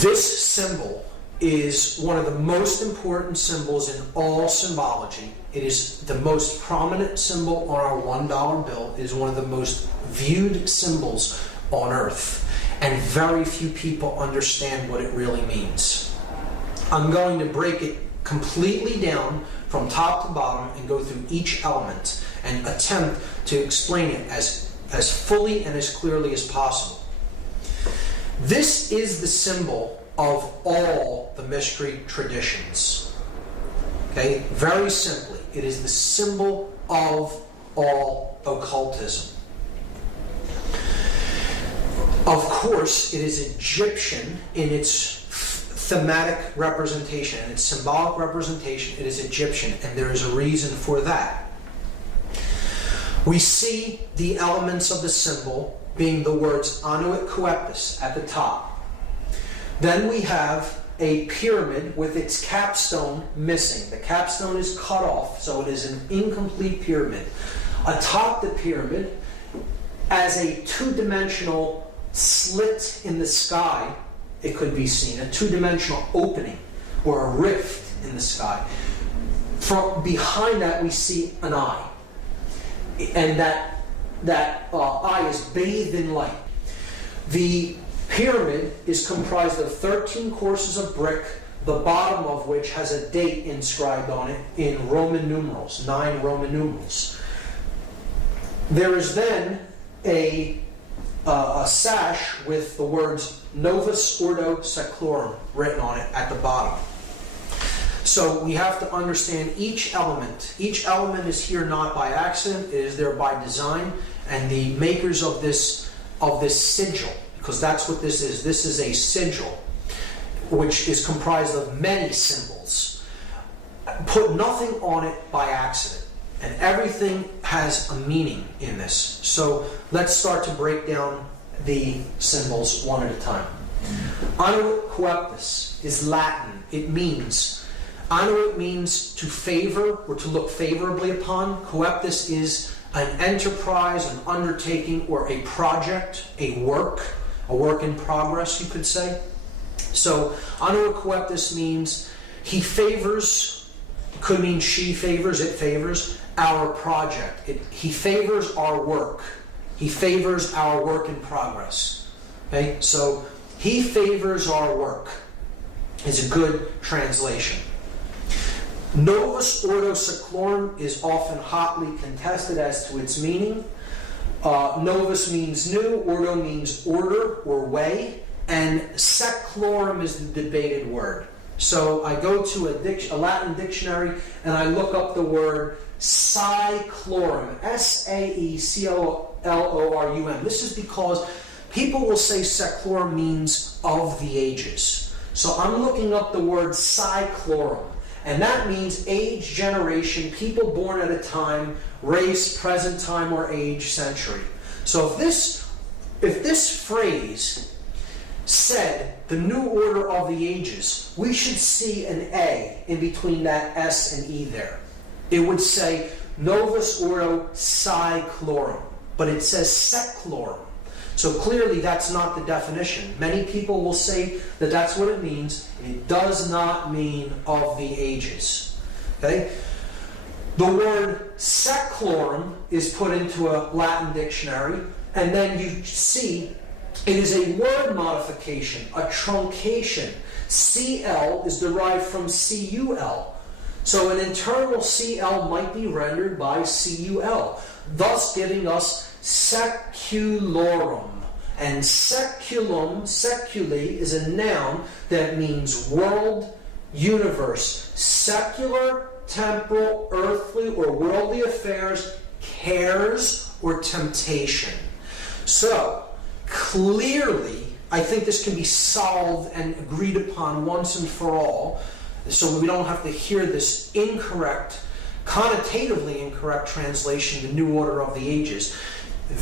This symbol is one of the most important symbols in all symbology. It is the most prominent symbol on our $1 bill. It is one of the most viewed symbols on earth. And very few people understand what it really means. I'm going to break it completely down from top to bottom and go through each element and attempt to explain it as fully and as clearly as possible. This is the symbol of all the mystery traditions. Okay? Very simply, it is the symbol of all occultism. Of course, it is Egyptian in its thematic representation, its symbolic representation. It is Egyptian, and there is a reason for that. We see the elements of the symbol being the words Anuit Coeptus at the top. Then we have a pyramid with its capstone missing. The capstone is cut off, so it is an incomplete pyramid. Atop the pyramid, as a two-dimensional slit in the sky, it could be seen, a two-dimensional opening or a rift in the sky. From behind that, we see an eye, and that eye is bathed in light. The pyramid is comprised of 13 courses of brick, the bottom of which has a date inscribed on it in Roman numerals, 9 Roman numerals. There is then a sash with the words Novus Ordo Seclorum written on it at the bottom. So we have to understand each element. Each element is here not by accident, it is there by design, and the makers of this sigil, because that's what this is. This is a sigil, which is comprised of many symbols. Put nothing on it by accident, and everything has a meaning in this. So let's start to break down the symbols one at a time. Anuit Coeptus is Latin. Anuit means to favor or to look favorably upon. Coeptus is an enterprise, an undertaking, or a project, a work in progress, you could say. So, Anuit Coeptus means he favors, could mean she favors, it favors our project. He favors our work. He favors our work in progress. Okay? So, he favors our work is a good translation. Novus Ordo Seclorum is often hotly contested as to its meaning. Novus means new, Ordo means order or way, and seclorum is the debated word. So I go to a Latin dictionary and I look up the word saeclorum, S-A-E-C-O-L-O-R-U-M. This is because people will say seclorum means of the ages. So I'm looking up the word saeclorum. And that means age, generation, people born at a time, race, present time or age, century. So if this phrase said the new order of the ages, we should see an A in between that S and E there. It would say Novus Ordo Saeclorum, but it says Seclorum. So clearly that's not the definition. Many people will say that that's what it means. It does not mean of the ages. Okay? The word seclorum is put into a Latin dictionary, and then you see it is a word modification, a truncation. CL is derived from CUL. So an internal CL might be rendered by CUL, thus giving us seculorum. And seculum, seculi, is a noun that means world, universe. Secular, temporal, earthly, or worldly affairs, cares, or temptation. So, clearly, I think this can be solved and agreed upon once and for all, so we don't have to hear this incorrect, connotatively incorrect translation, the new order of the ages.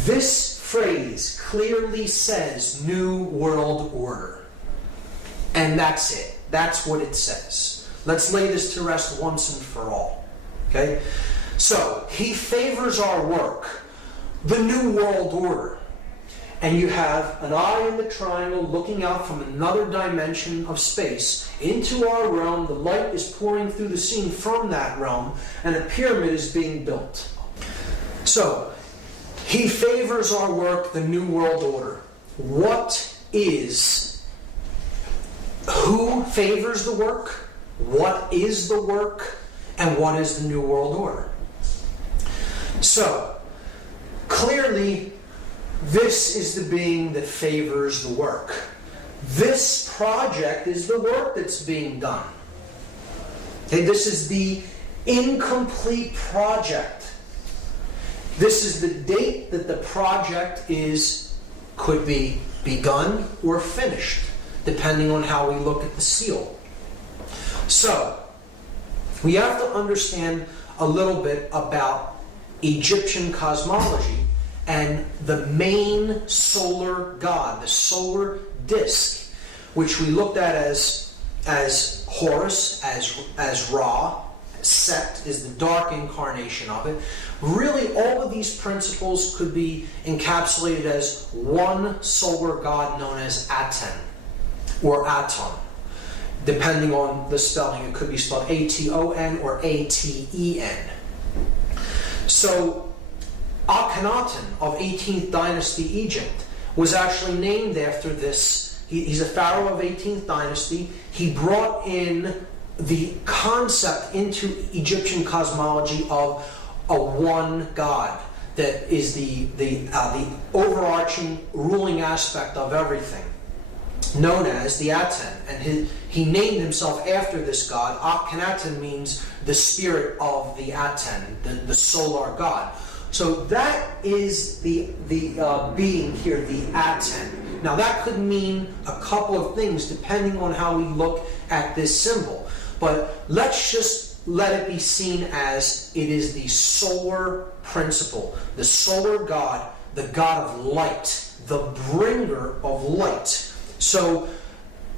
This phrase clearly says New World Order. And that's it. That's what it says. Let's lay this to rest once and for all. Okay? So, he favors our work, the New World Order. and you have an eye in the triangle looking out from another dimension of space into our realm. The light is pouring through the scene from that realm, and a pyramid is being built. So, he favors our work, the New World Order. Who favors the work? What is the work? And what is the New World Order? So, clearly, this is the being that favors the work. This project is the work that's being done. Okay, this is the incomplete project. This is the date that the project could be begun or finished, depending on how we look at the seal. So, we have to understand a little bit about Egyptian cosmology and the main solar god, the solar disk, which we looked at as Horus, as Ra. Set is the dark incarnation of it. Really, all of these principles could be encapsulated as one solar god known as Aten, or Aton. Depending on the spelling, it could be spelled A-T-O-N or A-T-E-N. So, Akhenaten of 18th dynasty Egypt was actually named after this. He's a pharaoh of 18th dynasty. He brought in the concept into Egyptian cosmology of a one God that is the overarching ruling aspect of everything, known as the Aten. And he named himself after this god. Akhenaten means the spirit of the Aten, the solar god. So that is the being here, the Aten. Now that could mean a couple of things depending on how we look at this symbol. But let's just let it be seen as it is the solar principle, the solar god, the god of light, the bringer of light. So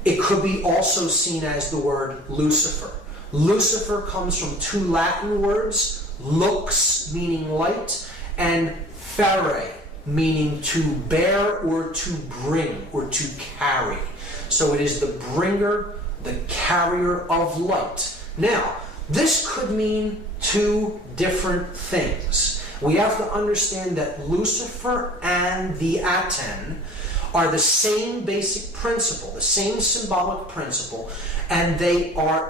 it could be also seen as the word Lucifer. Lucifer comes from two Latin words, lux meaning light, and fere meaning to bear or to bring or to carry. So it is the bringer, the carrier of light. Now, this could mean two different things. We have to understand that Lucifer and the Aten are the same basic principle, the same symbolic principle, and they are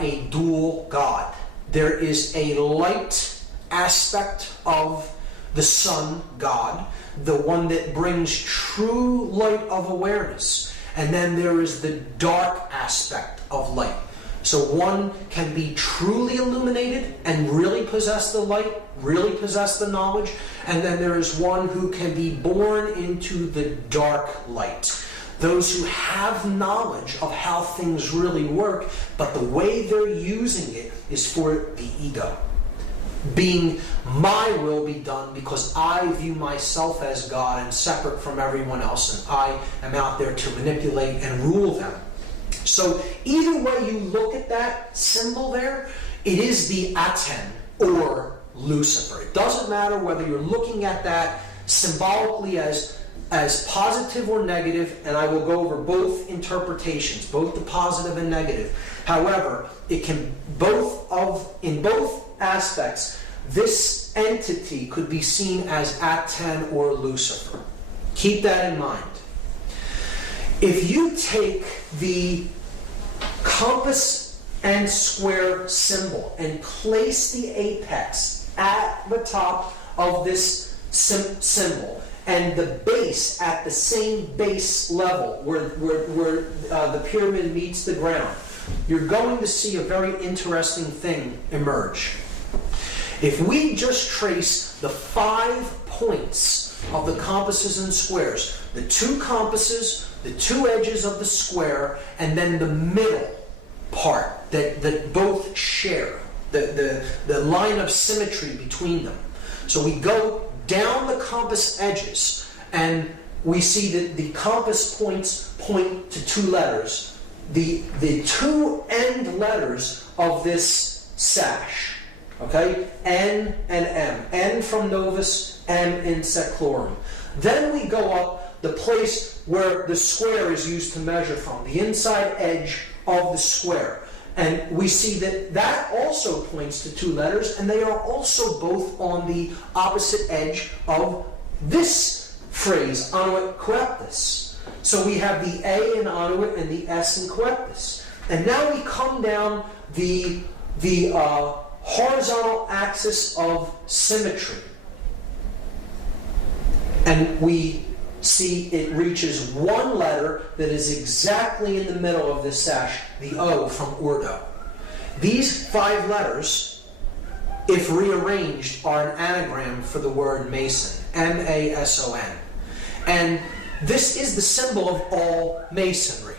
a dual god. There is a light aspect of the sun god, the one that brings true light of awareness. And then there is the dark aspect of light. So one can be truly illuminated and really possess the light, really possess the knowledge. And then there is one who can be born into the dark light. Those who have knowledge of how things really work, but the way they're using it is for the ego. Being my will be done because I view myself as God and separate from everyone else, and I am out there to manipulate and rule them. So either way you look at that symbol there, it is the Aten or Lucifer. It doesn't matter whether you're looking at that symbolically as positive or negative, and I will go over both interpretations, both the positive and negative. However, it can in both aspects, this entity could be seen as Aten or Lucifer. Keep that in mind. If you take the compass and square symbol and place the apex at the top of this symbol and the base at the same base level where the pyramid meets the ground, you're going to see a very interesting thing emerge. If we just trace the 5 points of the compasses and squares, the 2 compasses, the 2 edges of the square, and then the middle part that both share, the line of symmetry between them. So we go down the compass edges, and we see that the compass points point to 2 letters. The 2 end letters of this sash Okay? N and M. N from Novus, M in Seclorum. Then we go up the place where the square is used to measure from, the inside edge of the square. And we see that that also points to two letters, and they are also both on the opposite edge of this phrase, annuit coeptus. So we have the A in annuit and the S in coeptus. And now we come down the horizontal axis of symmetry. And we see it reaches one letter that is exactly in the middle of this sash, the O from ordo. These 5 letters, if rearranged, are an anagram for the word mason, M-A-S-O-N. And this is the symbol of all masonry.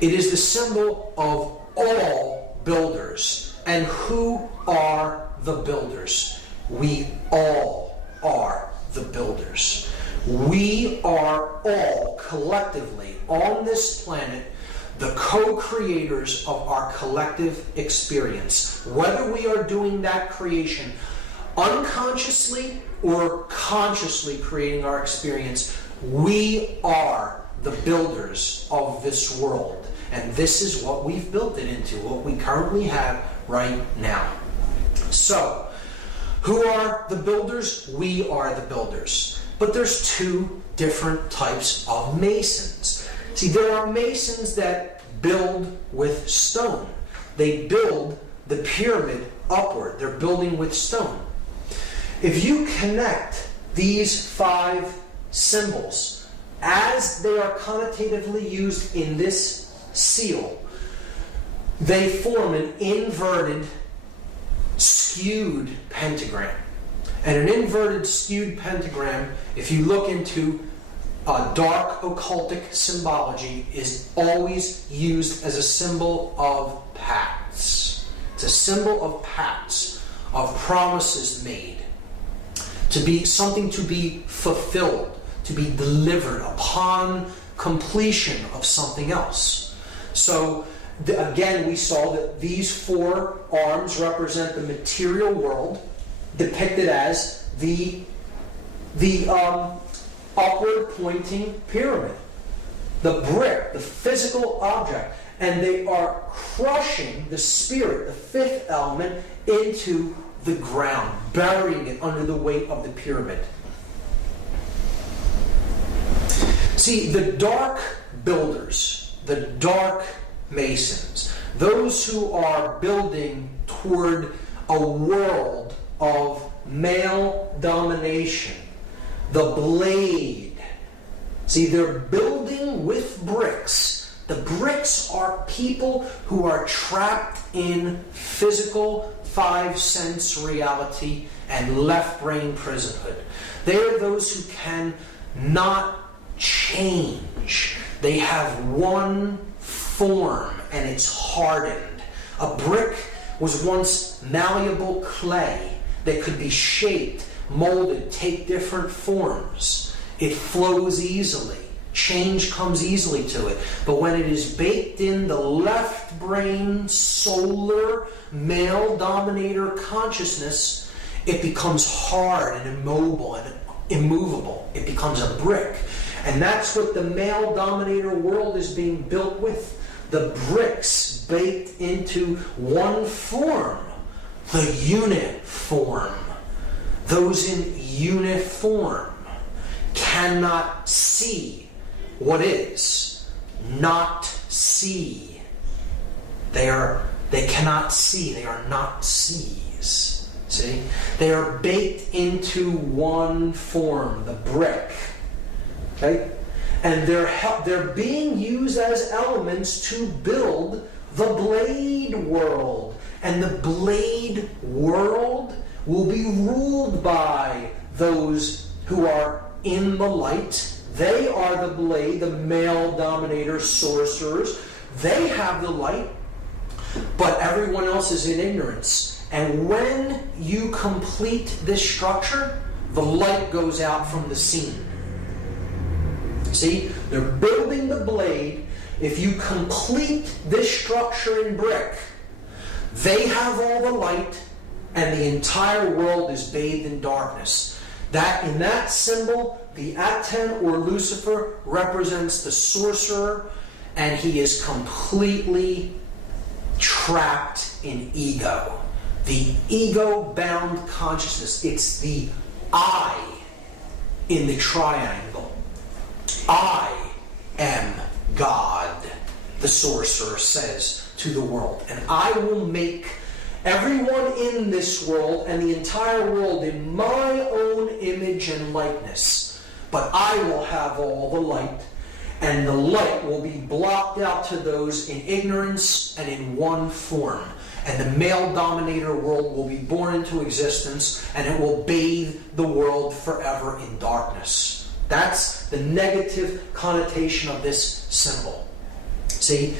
It is the symbol of all builders. And who are the builders? We all are the builders. We are all collectively on this planet the co-creators of our collective experience. Whether we are doing that creation unconsciously or consciously creating our experience, we are the builders of this world. And this is what we've built it into, what we currently have right now. So, who are the builders? We are the builders. But there's 2 different types of masons. See, there are masons that build with stone. They build the pyramid upward. They're building with stone. If you connect these 5 symbols as they are connotatively used in this seal, they form an inverted, skewed pentagram. And an inverted, skewed pentagram, if you look into dark occultic symbology, is always used as a symbol of pacts. It's a symbol of pacts, of promises made, to be something to be fulfilled, to be delivered upon completion of something else. So again, we saw that these 4 arms represent the material world, depicted as the upward pointing pyramid, the brick, the physical object, and they are crushing the spirit, the 5th element, into the ground, burying it under the weight of the pyramid. See, the dark builders, the dark masons, those who are building toward a world of male domination, the blade. See, they're building with bricks. The bricks are people who are trapped in physical 5-sense reality and left-brain prisonhood. They are those who can not change. They have one form and it's hardened. A brick was once malleable clay that could be shaped, molded, take different forms. It flows easily. Change comes easily to it. But when it is baked in the left brain, solar, male dominator consciousness, it becomes hard and immobile and immovable. It becomes a brick. And that's what the male dominator world is being built with. The bricks baked into one form, the unit form. Those in uniform cannot see what is, not see. They cannot see, they are not sees. See? They are baked into one form, the brick. Okay? And they're being used as elements to build the blade world. And the blade world will be ruled by those who are in the light. They are the blade, the male dominator sorcerers. They have the light, but everyone else is in ignorance. And when you complete this structure, the light goes out from the scene. See, they're building the blade. If you complete this structure in brick, they have all the light, and the entire world is bathed in darkness. That in that symbol, the Aten or Lucifer represents the sorcerer, and he is completely trapped in ego. The ego-bound consciousness. It's the I in the triangle. I am God, the sorcerer says to the world. And I will make everyone in this world and the entire world in my own image and likeness. But I will have all the light, and the light will be blocked out to those in ignorance and in one form. And the male dominator world will be born into existence, and it will bathe the world forever in darkness. That's the negative connotation of this symbol. See,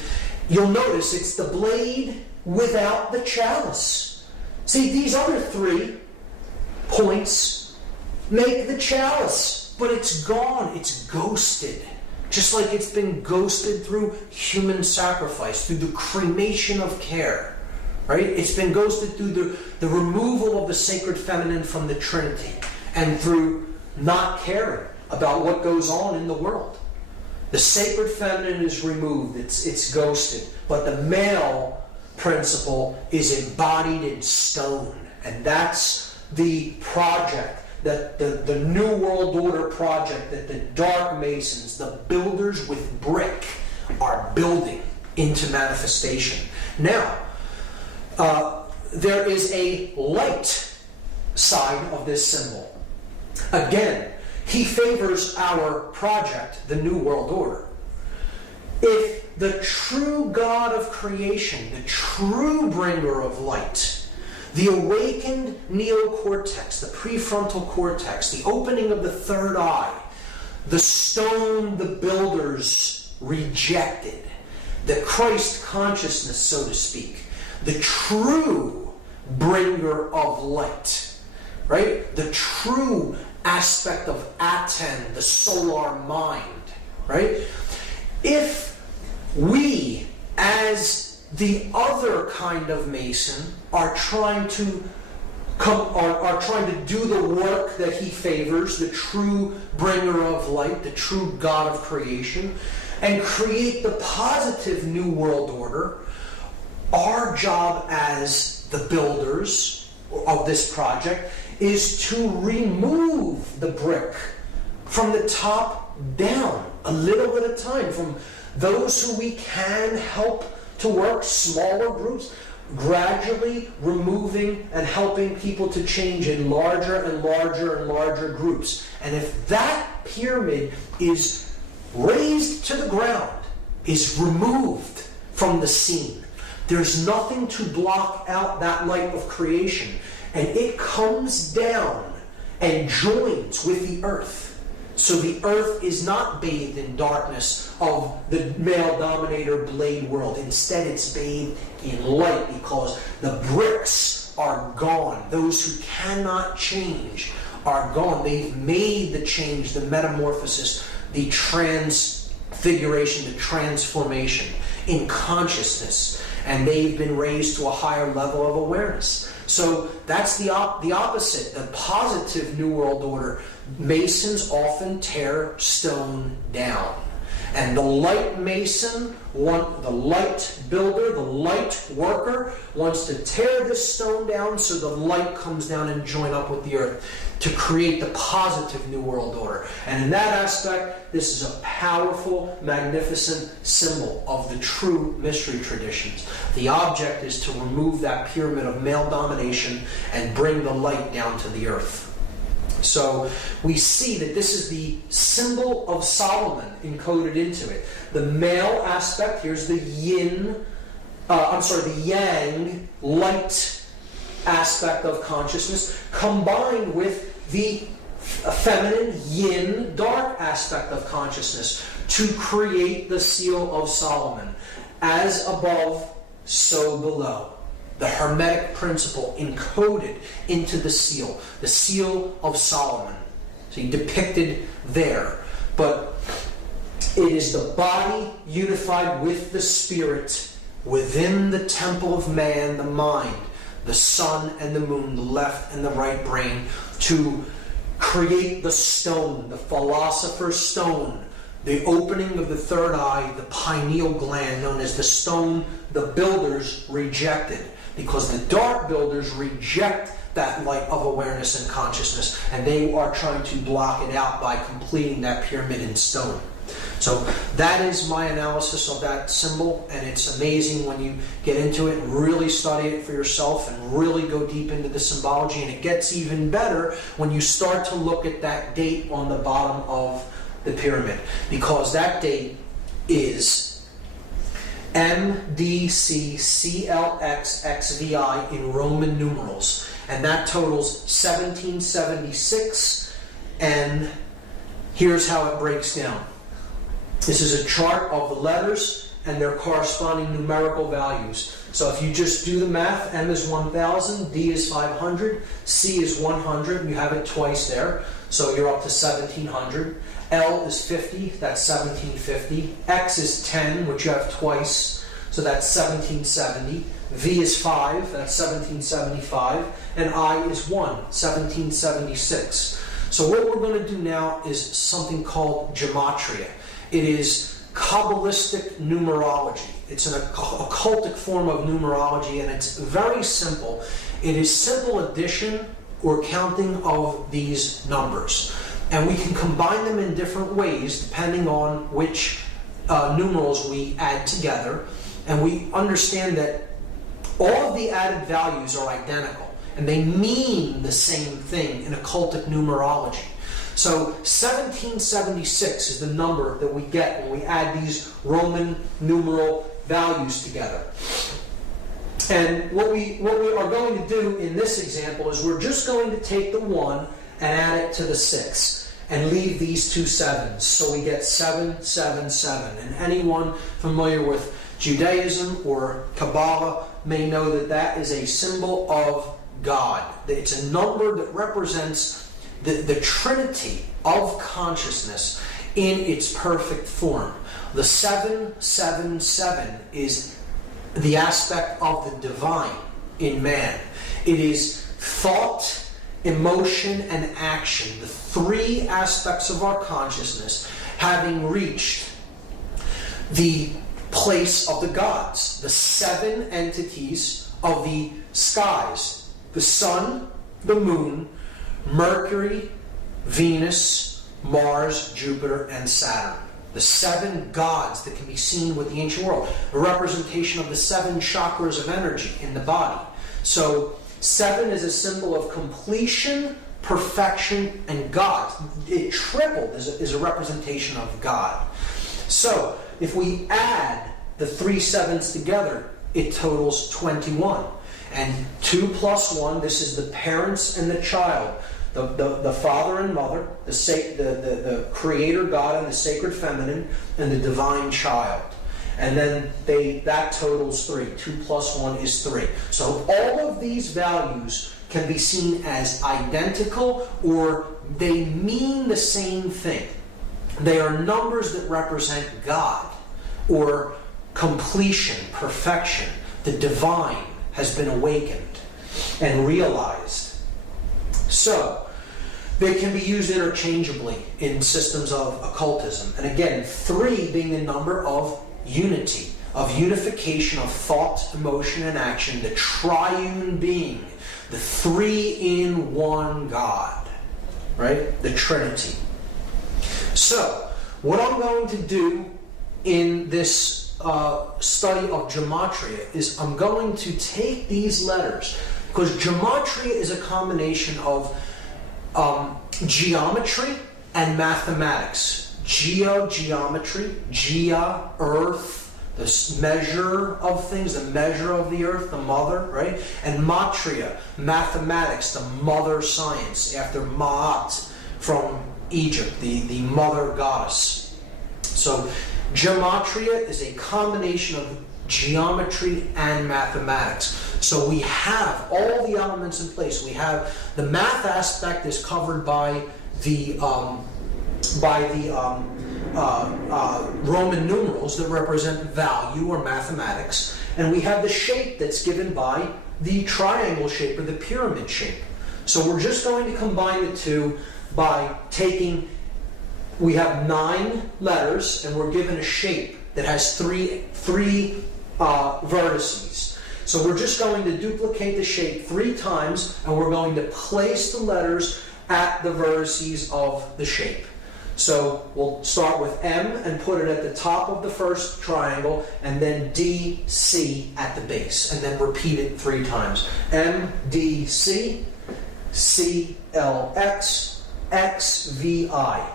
you'll notice it's the blade without the chalice. See, these other 3 points make the chalice, but it's gone, it's ghosted. Just like it's been ghosted through human sacrifice, through the cremation of care. Right? It's been ghosted through the removal of the sacred feminine from the Trinity, and through not caring about what goes on in the world. The sacred feminine is removed, it's ghosted, but the male principle is embodied in stone. And that's the project, that the New World Order project that the Dark Masons, the builders with brick, are building into manifestation. Now, there is a light side of this symbol. Again, he favors our project, the New World Order. If the true God of creation, the true bringer of light, the awakened neocortex, the prefrontal cortex, the opening of the third eye, the stone the builders rejected, the Christ consciousness, so to speak, the true bringer of light, right? The true aspect of Aten, the solar mind, right? If we, as the other kind of Mason, are trying to do the work that he favors, the true bringer of light, the true God of creation, and create the positive New World Order, our job as the builders of this project is to remove the brick from the top down, a little at a time, from those who we can help to work, smaller groups, gradually removing and helping people to change in larger and larger and larger groups. And if that pyramid is razed to the ground, is removed from the scene, there's nothing to block out that light of creation. And it comes down and joins with the earth. So the earth is not bathed in darkness of the male dominator blade world. Instead, it's bathed in light, because the bricks are gone. Those who cannot change are gone. They've made the change, the metamorphosis, the transfiguration, the transformation in consciousness. And they've been raised to a higher level of awareness. So that's the opposite, the positive New World Order. Masons often tear stone down. And the light Mason, the light builder, the light worker, wants to tear this stone down so the light comes down and join up with the earth to create the positive New World Order. And in that aspect, this is a powerful, magnificent symbol of the true mystery traditions. The object is to remove that pyramid of male domination and bring the light down to the earth. So we see that this is the symbol of Solomon encoded into it. The male aspect, here's the the yang, light aspect of consciousness, combined with the feminine yin, dark aspect of consciousness to create the seal of Solomon. As above, so below. The Hermetic principle encoded into the seal of Solomon. So depicted there. But it is the body unified with the spirit within the temple of man, the mind, the sun and the moon, the left and the right brain, to create the stone, the philosopher's stone, the opening of the third eye, the pineal gland, known as the stone the builders rejected, because the dark builders reject that light of awareness and consciousness, and they are trying to block it out by completing that pyramid in stone. So that is my analysis of that symbol, and it's amazing when you get into it and really study it for yourself and really go deep into the symbology. And it gets even better when you start to look at that date on the bottom of the pyramid, because that date is MDCCLXXVI in Roman numerals, and that totals 1776. And here's how it breaks down. This is a chart of the letters and their corresponding numerical values. So if you just do the math, M is 1000, D is 500, C is 100, you have it twice there, so you're up to 1700. L is 50, that's 1750. X is 10, which you have twice, so that's 1770. V is 5, that's 1775. And I is 1, 1776. So what we're going to do now is something called gematria. It is Kabbalistic numerology. It's an occultic form of numerology, and it's very simple. It is simple addition or counting of these numbers. And we can combine them in different ways depending on which numerals we add together. And we understand that all of the added values are identical, and they mean the same thing in occultic numerology. So 1776 is the number that we get when we add these Roman numeral values together. And what we are going to do in this example is we're just going to take the 1 and add it to the 6 and leave these two 7s. So we get 777. And anyone familiar with Judaism or Kabbalah may know that that is a symbol of God. It's a number that represents the trinity of consciousness in its perfect form. The 777 is the aspect of the divine in man. It is thought, emotion, and action, the three aspects of our consciousness, having reached the place of the gods, the 7 entities of the skies: the sun, the moon, Mercury, Venus, Mars, Jupiter, and Saturn. The 7 gods that can be seen with the ancient world. A representation of the 7 chakras of energy in the body. So 7 is a symbol of completion, perfection, and God. It tripled is a representation of God. So if we add the 3 7s together, it totals 21. And 2 plus 1, this is the parents and the child, the father and mother, the creator God and the sacred feminine, and the divine child. And then that totals 3. 2 plus 1 is 3. So all of these values can be seen as identical, or they mean the same thing. They are numbers that represent God, or completion, perfection. The divine has been awakened and realized. So they can be used interchangeably in systems of occultism. And again, 3 being the number of unity, of unification of thought, emotion, and action, the triune being, the 3-in-1 God, right? The Trinity. So what I'm going to do in this study of gematria is I'm going to take these letters, because gematria is a combination of geometry and mathematics. Geometry, Gea, earth, the measure of things, the measure of the earth, the mother, right? And matria, mathematics, the mother science, after Ma'at from Egypt, the mother goddess. So gematria is a combination of geometry and mathematics. So we have all the elements in place. We have the math aspect is covered by the Roman numerals that represent value or mathematics, and we have the shape that's given by the triangle shape or the pyramid shape. So we're just going to combine the two by taking, we have 9 letters and we're given a shape that has three vertices. So we're just going to duplicate the shape 3 times and we're going to place the letters at the vertices of the shape. So we'll start with M and put it at the top of the first triangle, and then D, C at the base, and then repeat it 3 times. M, D, C, C, L, X, X, V, I.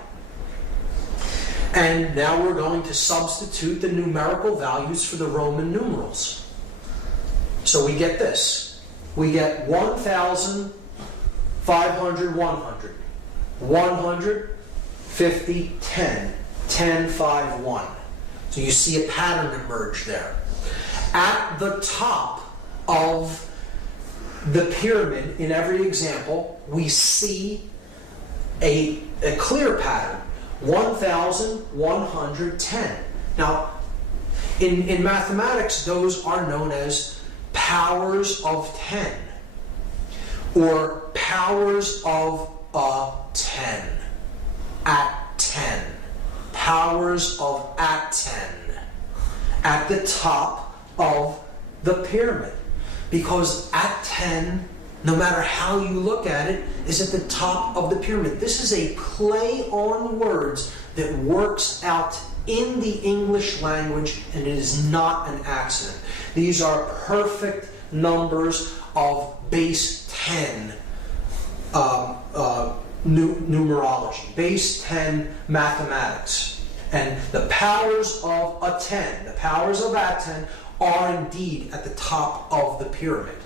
And now we're going to substitute the numerical values for the Roman numerals. So we get this. We get 1,000, 500, 100. 100, 50, 10, 10, 5, 1. So you see a pattern emerge there. At the top of the pyramid, in every example, we see a clear pattern. 1,110. Now, in mathematics, those are known as powers of 10, or powers of a 10. At 10. Powers of at 10. At the top of the pyramid. Because at 10, no matter how you look at it, is at the top of the pyramid. This is a play on words that works out in the English language, and it is not an accident. These are perfect numbers of base 10 numerology, base 10 mathematics. And the powers of a 10, the powers of at 10, are indeed at the top of the pyramid.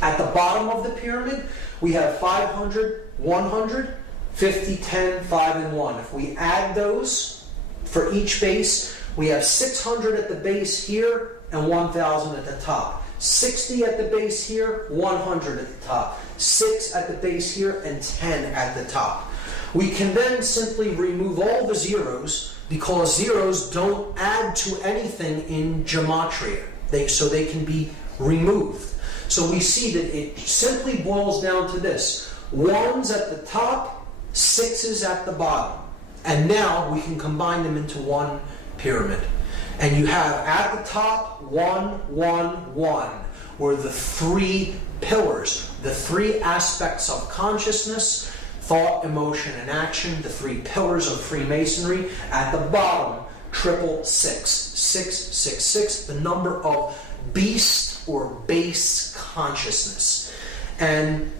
At the bottom of the pyramid, we have 500, 100, 50, 10, 5, and 1. If we add those for each base, we have 600 at the base here and 1,000 at the top. 60 at the base here, 100 at the top. 6 at the base here, and 10 at the top. We can then simply remove all the zeros because zeros don't add to anything in gematria. So they can be removed. So we see that it simply boils down to this. 1's at the top, 6's at the bottom. And now we can combine them into one pyramid. And you have at the top 1, 1, 1, where the 3 pillars, the 3 aspects of consciousness, thought, emotion, and action, the 3 pillars of Freemasonry. At the bottom, 666, 666, the number of beast or base consciousness. And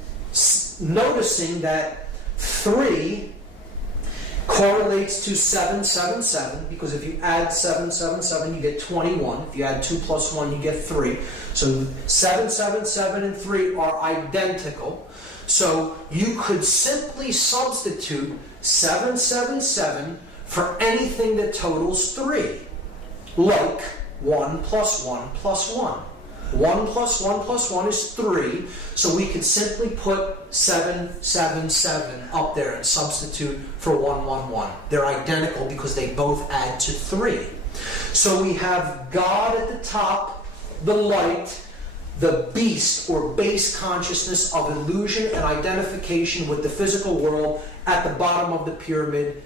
noticing that 3 correlates to 777, because if you add 777, you get 21. If you add 2 plus 1, you get 3. So 777 and 3 are identical. So you could simply substitute 777 for anything that totals 3. Like 1 plus 1 plus 1. 1 plus 1 plus 1 is 3, so we can simply put 777 up there and substitute for 111. They're identical because they both add to 3. So we have God at the top, the light, the beast or base consciousness of illusion and identification with the physical world at the bottom of the pyramid,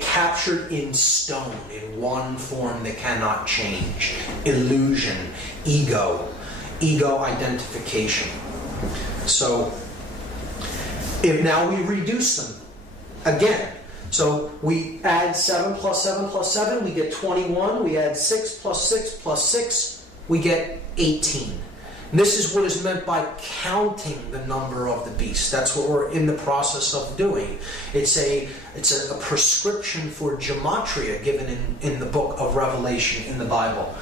captured in stone, in one form that cannot change. Illusion, ego identification. So, if now we reduce them again. So we add 7 plus 7 plus 7, we get 21. We add 6 plus 6 plus 6, we get 18. And this is what is meant by counting the number of the beast. That's what we're in the process of doing. It's a prescription for gematria given in the book of Revelation in the Bible.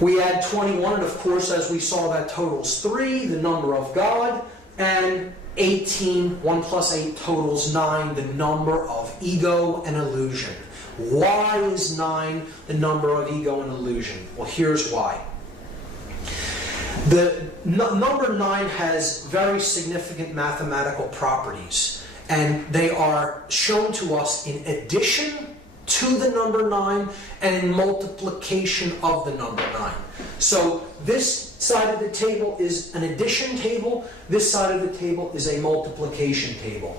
We add 21, and of course, as we saw, that totals 3, the number of God, and 18, 1 plus 8 totals 9, the number of ego and illusion. Why is 9 the number of ego and illusion? Well, here's why. The number 9 has very significant mathematical properties, and they are shown to us in addition to the number 9 and in multiplication of the number 9. So this side of the table is an addition table. This side of the table is a multiplication table.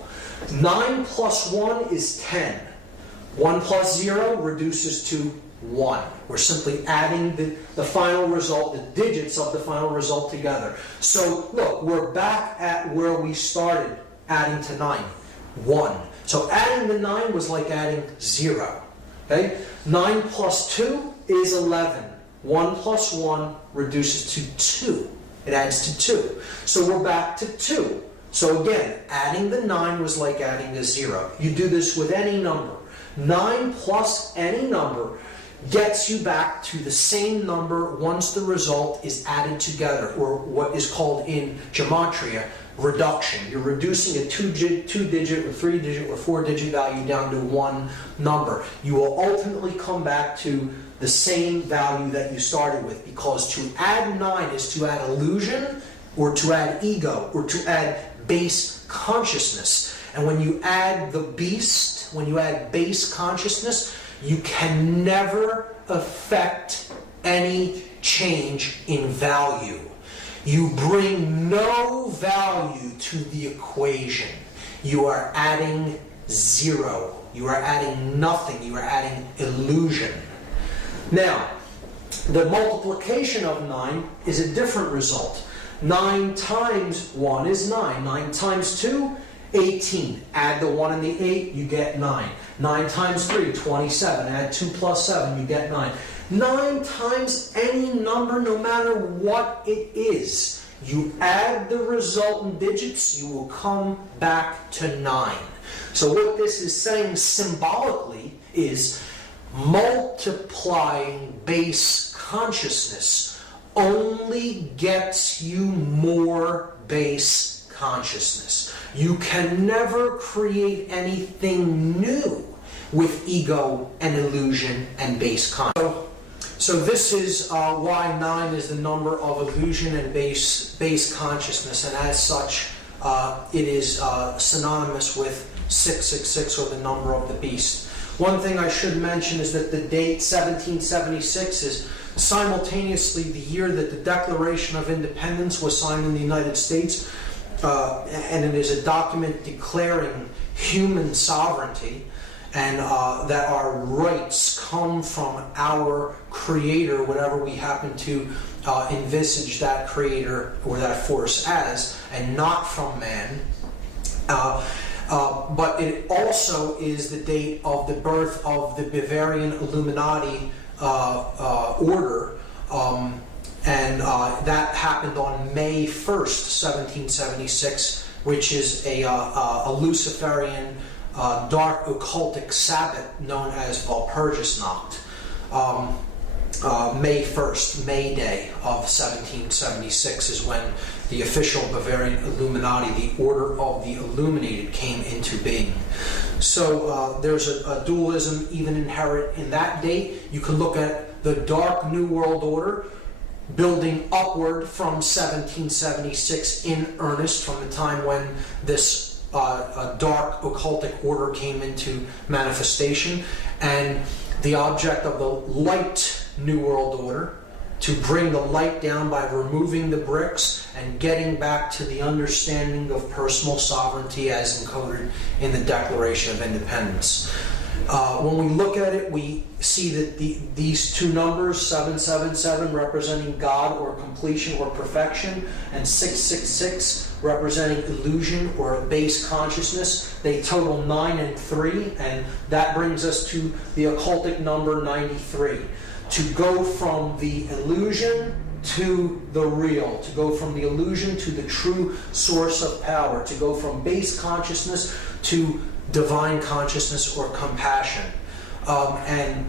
9 plus 1 is 10. 1 plus 0 reduces to 1. We're simply adding the final result, the digits of the final result together. So look, we're back at where we started adding to 9. 1. So adding the 9 was like adding 0. Okay? 9 plus 2 is 11. 1 plus 1 reduces to 2. It adds to 2. So we're back to 2. So again, adding the 9 was like adding the 0. You do this with any number. 9 plus any number gets you back to the same number once the result is added together, or what is called in gematria reduction. You're reducing a two-digit or three-digit or four-digit value down to one number. You will ultimately come back to the same value that you started with, because to add 9 is to add illusion, or to add ego, or to add base consciousness. And when you add the beast, when you add base consciousness, you can never affect any change in value. You bring no value to the equation. You are adding 0. You are adding nothing. You are adding illusion. Now, the multiplication of 9 is a different result. 9 times 1 is 9. 9 times 2, 18. Add the 1 and the 8, you get 9. 9 times 3, 27. Add 2 plus 7, you get 9. 9 times any number, no matter what it is. You add the resultant digits, you will come back to 9. So what this is saying symbolically is multiplying base consciousness only gets you more base consciousness. You can never create anything new with ego and illusion and base consciousness. So this is why 9 is the number of illusion and base consciousness, and as such, it is synonymous with 666, or the number of the beast. One thing I should mention is that the date 1776 is simultaneously the year that the Declaration of Independence was signed in the United States, and it is a document declaring human sovereignty, and that our rights come from our Creator, whatever we happen to envisage that Creator or that force as, and not from man. But it also is the date of the birth of the Bavarian Illuminati order, and that happened on May 1st, 1776, which is a Luciferian dark occultic Sabbath known as Walpurgisnacht. May 1st, May Day of 1776 is when the official Bavarian Illuminati, the Order of the Illuminated, came into being. So there's a dualism even inherent in that date. You can look at the Dark New World Order building upward from 1776 in earnest, from the time when this dark occultic order came into manifestation, and the object of the light New World Order, to bring the light down by removing the bricks and getting back to the understanding of personal sovereignty as encoded in the Declaration of Independence. When we look at it, we see that these two numbers, 777 representing God or completion or perfection, and 666 representing illusion or base consciousness, they total 9 and 3, and that brings us to the occultic number 93. To go from the illusion to the real, to go from the illusion to the true source of power, to go from base consciousness to divine consciousness or compassion. And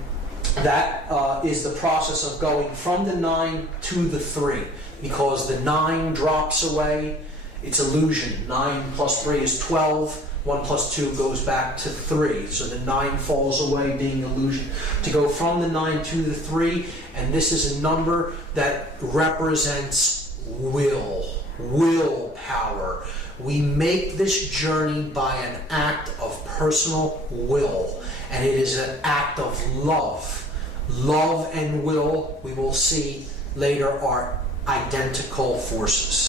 that is the process of going from the 9 to the 3, because the 9 drops away, it's illusion. 9 plus 3 is 12. 1 plus 2 goes back to 3. So the 9 falls away, being illusion. To go from the 9 to the 3, and this is a number that represents willpower. We make this journey by an act of personal will, and it is an act of love. Love and will, we will see later, are identical forces.